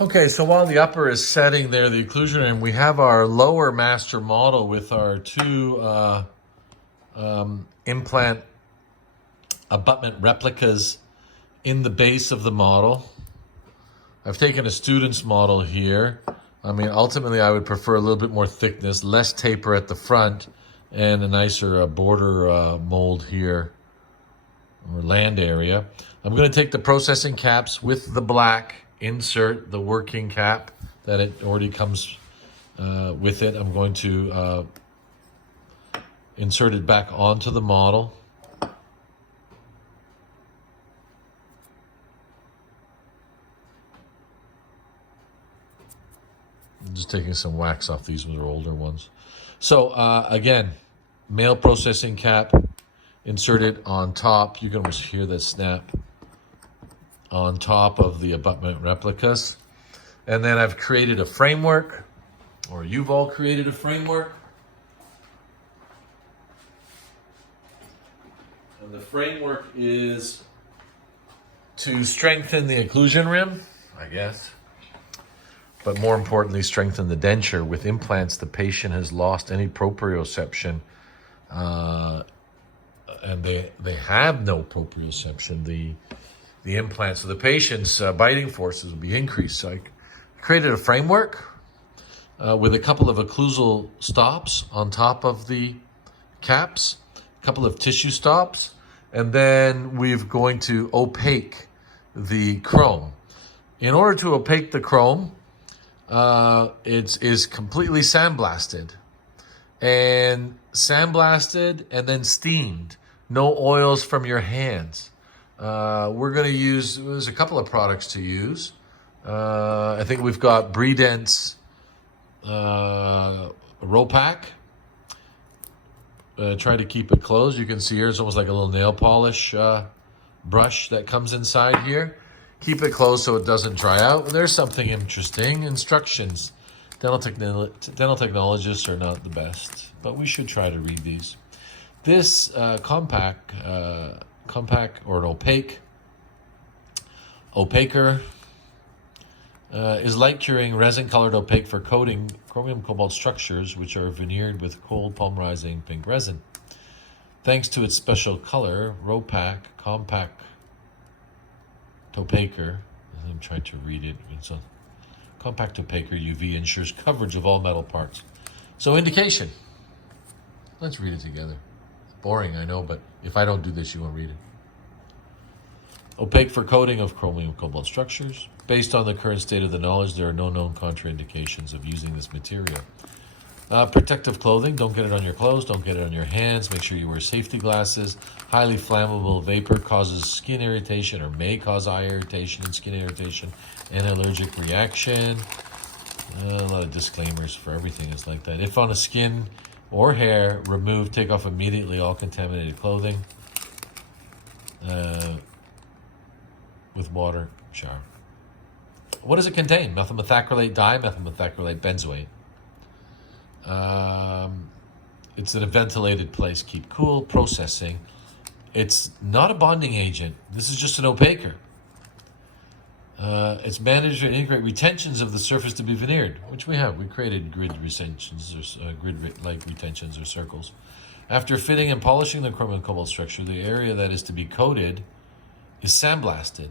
Okay, so while the upper is setting there, the occlusion, and we have our lower master model with our two implant abutment replicas in the base of the model. I've taken a student's model here. I mean, ultimately, I would prefer a little bit more thickness, less taper at the front, and a nicer border mold here, or land area. I'm going to take the processing caps with the black, insert the working cap that it already comes with it. I'm going to insert it back onto the model. I'm just taking some wax off. These are older ones. So again, male processing cap, insert it on top. You can almost hear the snap on top of the abutment replicas. And then I've created a framework, or you've all created a framework. And the framework is to strengthen the occlusion rim, I guess. But more importantly, strengthen the denture. With implants, the patient has lost any proprioception, and they have no proprioception. The implants, so the patient's biting forces will be increased. So I created a framework with a couple of occlusal stops on top of the caps, a couple of tissue stops, and then we're going to opaque the chrome. In order to opaque the chrome, it is completely sandblasted and then steamed. No oils from your hands. We're going to use, there's a couple of products to use. I think we've got DENT's Opaque. Try to keep it closed. You can see here it's almost like a little nail polish brush that comes inside here. Keep it closed so it doesn't dry out. There's something interesting. Instructions. Dental technologists are not the best, but we should try to read these. This compact or an opaquer is light curing resin-colored opaque for coating chromium cobalt structures which are veneered with cold polymerizing pink resin. Thanks to its special color, Opaque compact opaquer, I'm trying to read it. It's a compact opaquer UV ensures coverage of all metal parts. So indication. Let's read it together. Boring, I know, but if I don't do this, you won't read it. Opaque for coating of chromium cobalt structures. Based on the current state of the knowledge, there are no known contraindications of using this material. Protective clothing, don't get it on your clothes, don't get it on your hands. Make sure you wear safety glasses. Highly flammable vapor causes skin irritation or may cause eye irritation and skin irritation and allergic reaction. A lot of disclaimers for everything is like that. If on a skin or hair, remove, take off immediately all contaminated clothing with water, shower. What does it contain? Methyl methacrylate dye, methyl methacrylate benzoate. It's in a ventilated place. Keep cool. Processing. It's not a bonding agent. This is just an opaquer. It's managed to integrate retentions of the surface to be veneered, which we have. We created grid retentions or grid-like retentions or circles. After fitting and polishing the chromium cobalt structure, the area that is to be coated is sandblasted.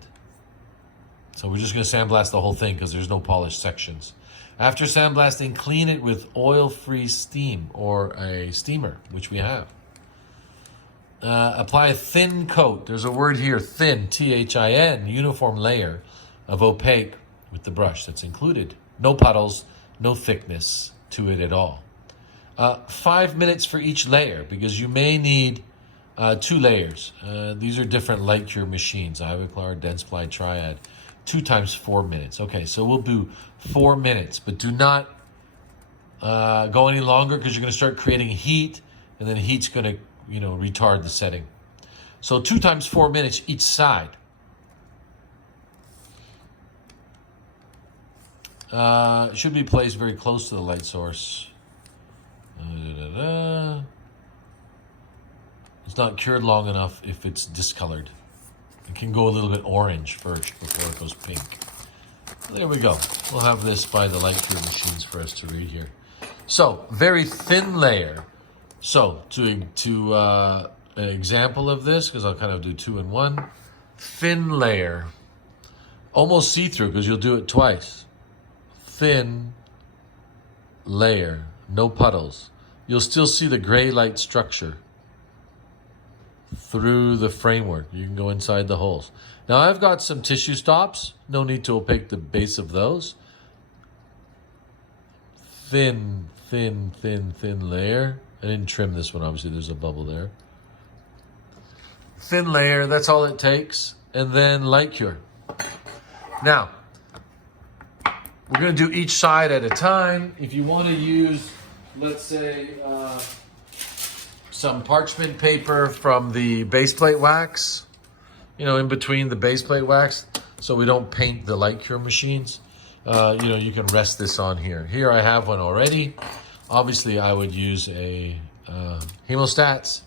So we're just going to sandblast the whole thing because there's no polished sections. After sandblasting, clean it with oil-free steam or a steamer, which we have. Apply a thin coat. There's a word here, thin, T-H-I-N, uniform layer of opaque with the brush that's included. No puddles, no thickness to it at all. 5 minutes for each layer because you may need 2 layers. These are different light cure machines, Ivoclar, Dentsply, Triad. 2 times 4 minutes. Okay, so we'll do 4 minutes, but do not go any longer because you're going to start creating heat, and then heat's going to, retard the setting. So 2 times 4 minutes each side. Should be placed very close to the light source. It's not cured long enough if it's discolored. It can go a little bit orange first before it goes pink. There we go. We'll have this by the light cure machines for us to read here. So, very thin layer. So, an example of this, because I'll kind of do 2 in 1. Thin layer. Almost see-through, because you'll do it twice. Thin layer. No puddles. You'll still see the gray light structure through the framework. You can go inside the holes. Now I've got some tissue stops. No need to opaque the base of those. Thin layer. I didn't trim this one, obviously there's a bubble there. Thin layer, that's all it takes. And then light cure. Now, we're going to do each side at a time. If you want to use, let's say, some parchment paper from the base plate wax, in between the base plate wax, so we don't paint the light cure machines, you can rest this on here. Here I have one already. Obviously, I would use a hemostats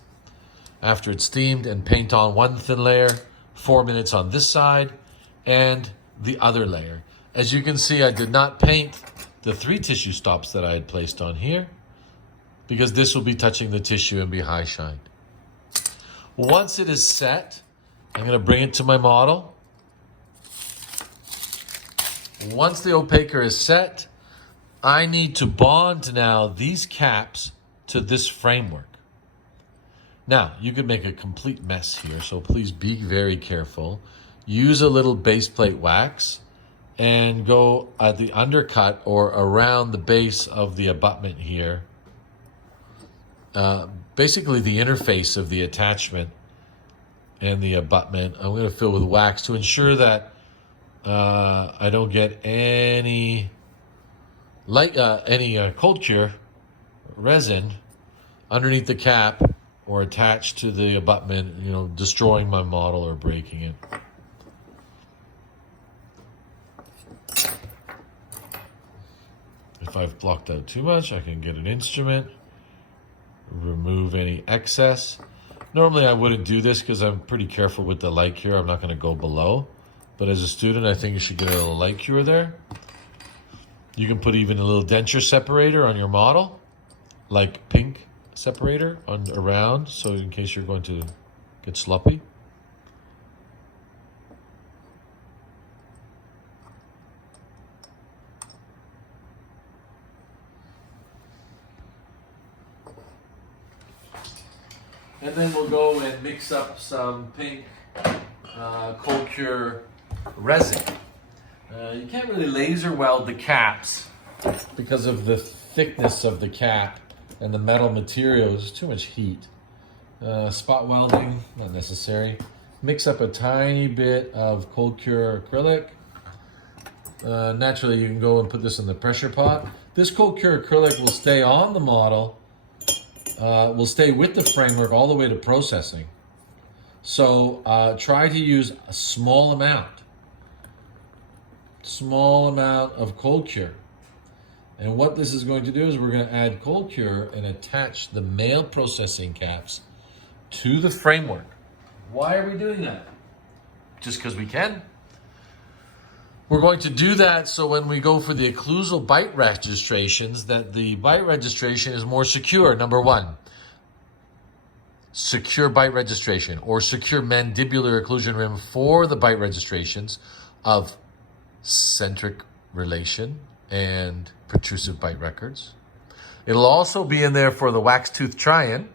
after it's steamed and paint on one thin layer, 4 minutes on this side, and the other layer. As you can see, I did not paint the 3 tissue stops that I had placed on here because this will be touching the tissue and be high shined. Once it is set, I'm going to bring it to my model. Once the opaquer is set, I need to bond now these caps to this framework. Now, you could make a complete mess here, so please be very careful. Use a little base plate wax and go at the undercut or around the base of the abutment here. Basically the interface of the attachment and the abutment. I'm going to fill with wax to ensure that I don't get any cold cure resin underneath the cap or attached to the abutment, destroying my model or breaking it. If I've blocked out too much, I can get an instrument, remove any excess. Normally I wouldn't do this because I'm pretty careful with the light cure. I'm not going to go below. But as a student, I think you should get a little light cure there. You can put even a little denture separator on your model, like pink separator around, so in case you're going to get sloppy. And then we'll go and mix up some pink cold cure resin. You can't really laser weld the caps because of the thickness of the cap and the metal material. There's too much heat. Spot welding, not necessary. Mix up a tiny bit of cold cure acrylic. Naturally, you can go and put this in the pressure pot. This cold cure acrylic will stay on the model. Will stay with the framework all the way to processing. So try to use a small amount of cold cure. And what this is going to do is we're going to add cold cure and attach the male processing caps to the framework. Why are we doing that? Just because we can. We're going to do that so when we go for the occlusal bite registrations, that the bite registration is more secure. Number one, secure bite registration or secure mandibular occlusion rim for the bite registrations of centric relation and protrusive bite records. It'll also be in there for the wax tooth try-in,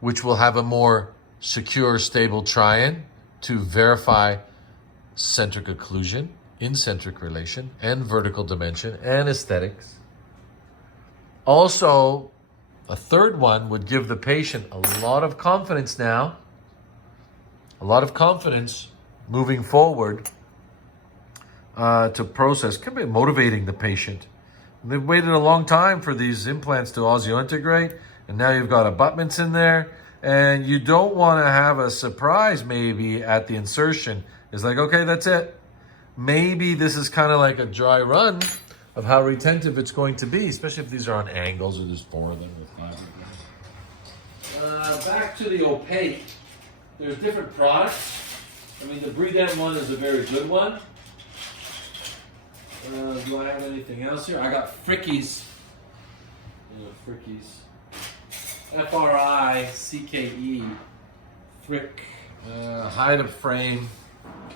which will have a more secure, stable try-in to verify centric occlusion, in-centric relation, and vertical dimension, and aesthetics. Also, a third one would give the patient a lot of confidence now, a lot of confidence moving forward to process. Can be motivating the patient. They've waited a long time for these implants to osseointegrate, and now you've got abutments in there. And you don't want to have a surprise maybe at the insertion. It's like, okay, that's it. Maybe this is kind of like a dry run of how retentive it's going to be, especially if these are on angles or there's 4 of them or 5 of them. Back to the opaque. There's different products. I mean, the DENT one is a very good one. Do I have anything else here? I got Fricke's. Fricke's. F-R-I-C-K-E. Frick. Hide of frame.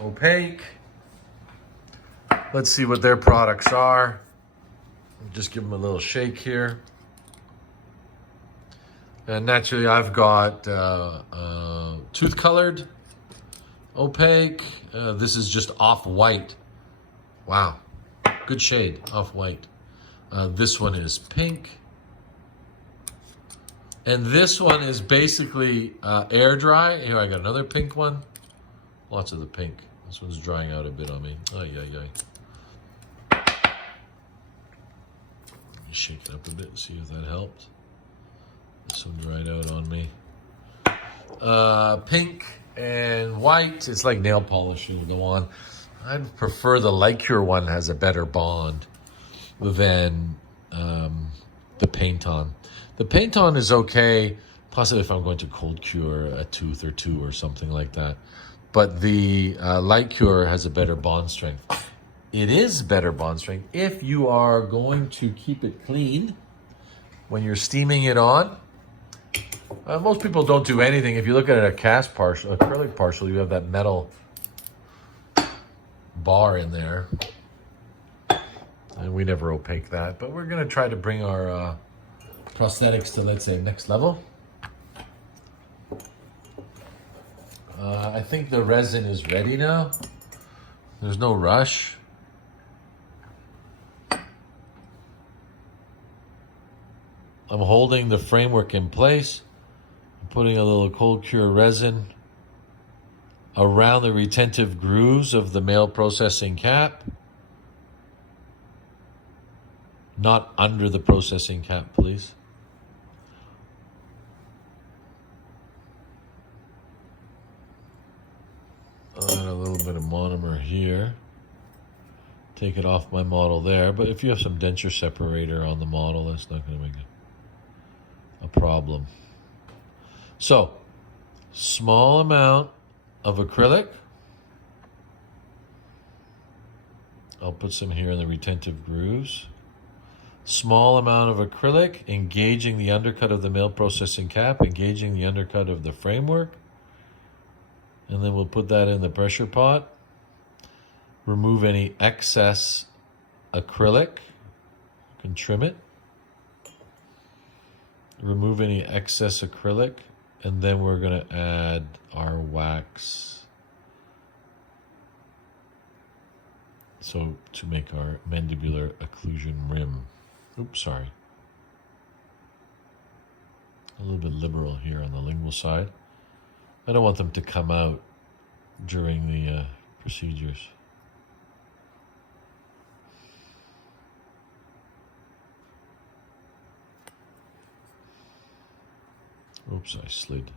Opaque. Let's see what their products are. Just give them a little shake here. And naturally, I've got tooth colored, opaque. This is just off-white. Wow, good shade, off-white. This one is pink. And this one is basically air dry. Here, I got another pink one. Lots of the pink. This one's drying out a bit on me. Ay, ay, ay. Shake it up a bit and see if that helped. This one dried out on me. Pink and white. It's like nail polish. It'll go on. I'd prefer the Light-Cure one, has a better bond than the Paint-On. The Paint-On is okay, possibly if I'm going to cold cure a tooth or two or something like that. But the Light-Cure has a better bond strength. It is better bond strength if you are going to keep it clean when you're steaming it on. Most people don't do anything. If you look at a cast partial, acrylic partial, you have that metal bar in there. And we never opaque that. But we're going to try to bring our prosthetics to, let's say, next level. I think the resin is ready now. There's no rush. I'm holding the framework in place. I'm putting a little cold cure resin around the retentive grooves of the mail processing cap. Not under the processing cap, please. Add a little bit of monomer here. Take it off my model there. But if you have some denture separator on the model, that's not going to make a problem. So, small amount of acrylic. I'll put some here in the retentive grooves. Small amount of acrylic, engaging the undercut of the mail processing cap, engaging the undercut of the framework. And then we'll put that in the pressure pot. Remove any excess acrylic. You can trim it. Remove any excess acrylic, and then we're going to add our wax. So to make our mandibular occlusion rim. Oops, sorry. A little bit liberal here on the lingual side. I don't want them to come out during the procedures. Oops, I slid.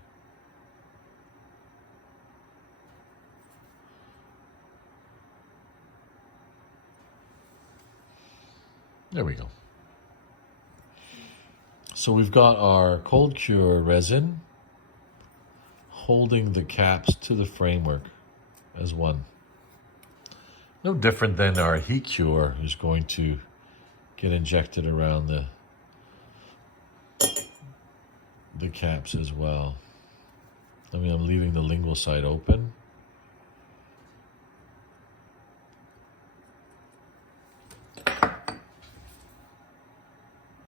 There we go. So we've got our cold cure resin holding the caps to the framework as one. No different than our heat cure is going to get injected around the caps as well. I mean, I'm leaving the lingual side open.